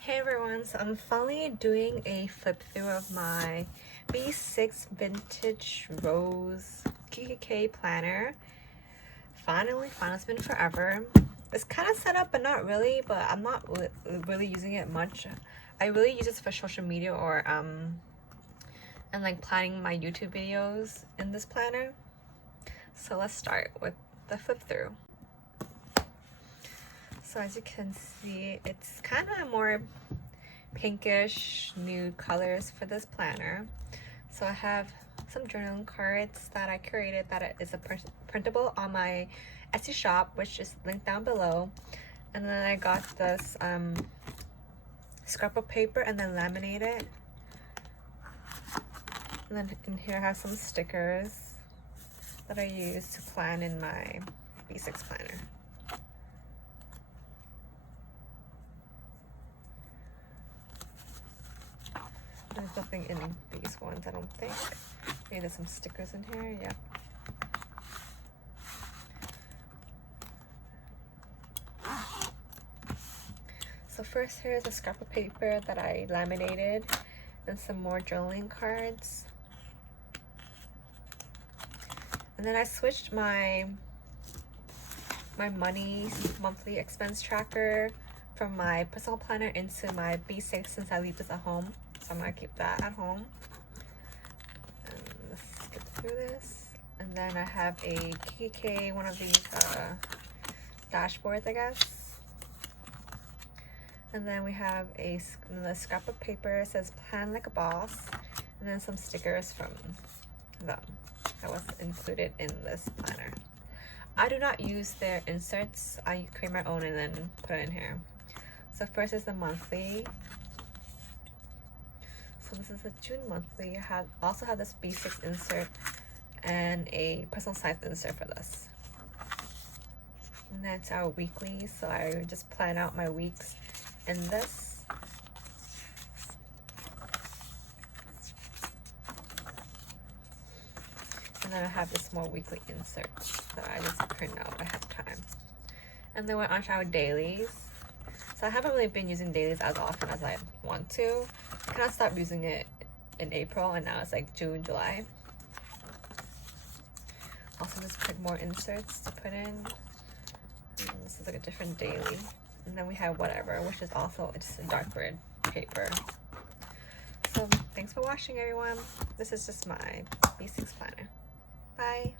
Hey everyone, so I'm finally doing a flip through of my B6 Vintage Rose Kikki K Planner. Finally, it's been forever. It's kind of set up, but not really, but I'm not really using it much. I really use this for social media or and like planning my YouTube videos in this planner. So let's start with the flip through. So as you can see, it's kind of more pinkish nude colors for this planner. So I have some journaling cards that I created that is a printable on my Etsy shop, which is linked down below. And then I got this scrapbook paper and then laminate it. And then in here I have some stickers that I use to plan in my B6 planner. There's nothing in these ones, I don't think. Maybe there's some stickers in here, yeah. So first, here's a scrap of paper that I laminated and some more journaling cards. And then I switched my money monthly expense tracker from my personal planner into my B6 since I leave this at home. So I'm gonna keep that at home. And let's skip through this. And then I have a Kikki K, one of these dashboards, I guess. And then we have the scrap of paper. It says "Plan Like a Boss," and then some stickers from them that was included in this planner. I do not use their inserts. I create my own and then put it in here. So first is the monthly. So this is a June monthly. I also have this B6 insert and a personal size insert for this. And that's our weekly. So I just plan out my weeks in this. And then I have this more weekly insert that I just print out ahead of time. And then we're on to our dailies. So I haven't really been using dailies as often as I want to. I kind of stopped using it in April and now it's like June, July. Also just pick more inserts to put in. And this is like a different daily. And then we have whatever, which is also just a dartboard paper. So thanks for watching everyone. This is just my B6 planner. Bye.